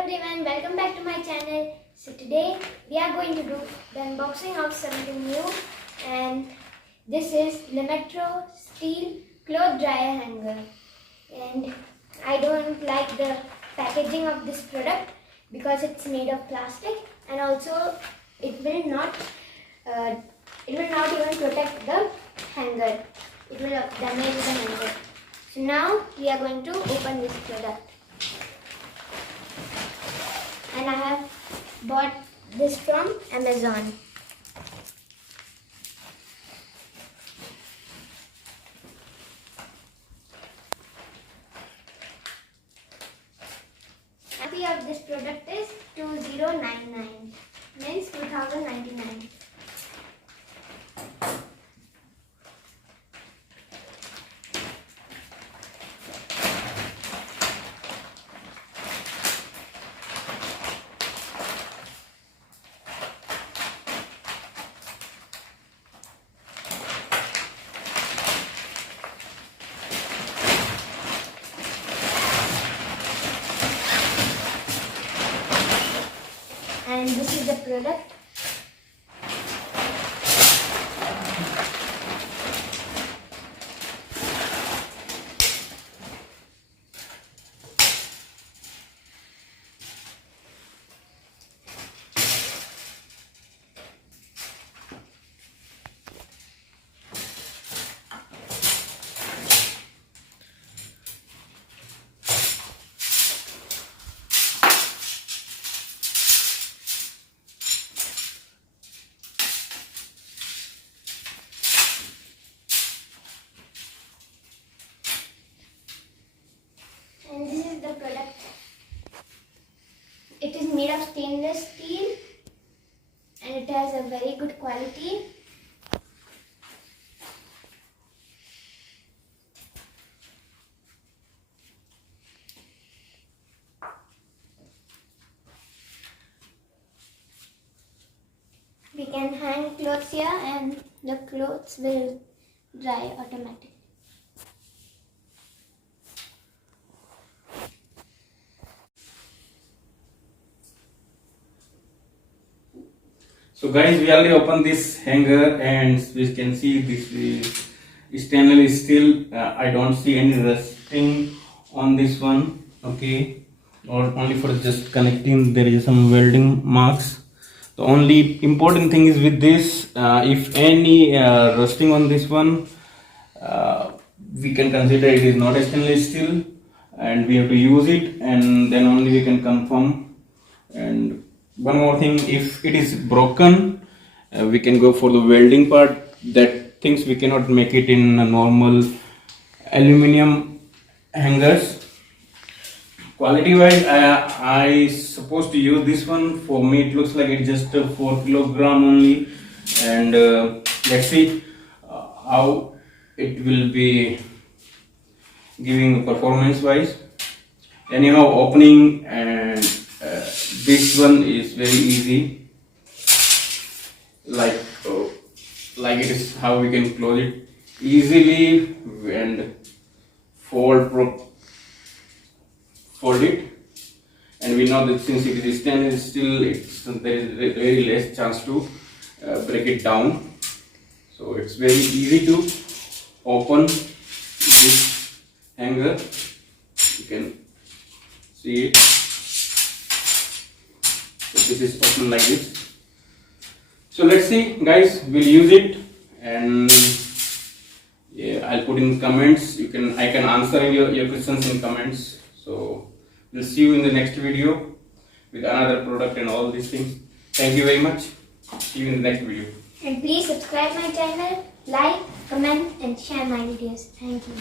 everyone, welcome back to my channel. So today we are going to do the unboxing of something new, and this is LiMETRO steel cloth dryer hanger. And I don't like the packaging of this product because it's made of plastic, and also it will not even protect the hanger. It will damage the hanger. So now we are going to open this product. And I have bought this from Amazon. MRP of this product is 2099, means 2099. And this is the product. And this is the product. It is made of stainless steel and it has a very good quality. We can hang clothes here and the clothes will dry automatically. So guys, we already opened this hanger and we can see this is stainless steel. I don't see any rusting on this one. Okay, or only for just connecting there is some welding marks. The only important thing is with this, if any rusting on this one, we can consider it is not a stainless steel and we have to use it, and then only we can confirm. And one more thing, if it is broken, we can go for the welding part. That things we cannot make it in a normal aluminum hangers. Quality wise, I supposed to use this one. For me it looks like it's just 4 kilogram only, and let's see how it will be giving performance wise. Anyhow, opening and this one is very easy, like it is how we can close it easily and fold it. And we know that since it is stainless steel, there is very less chance to break it down. So it's very easy to open this hanger. You can see it. This is open like this. So let's see, guys, we'll use it, and yeah, I'll put in comments. I can answer your questions in comments. So we'll see you in the next video with another product and all these things. Thank you very much. See you in the next video. And please subscribe my channel, like, comment and share my videos. Thank you.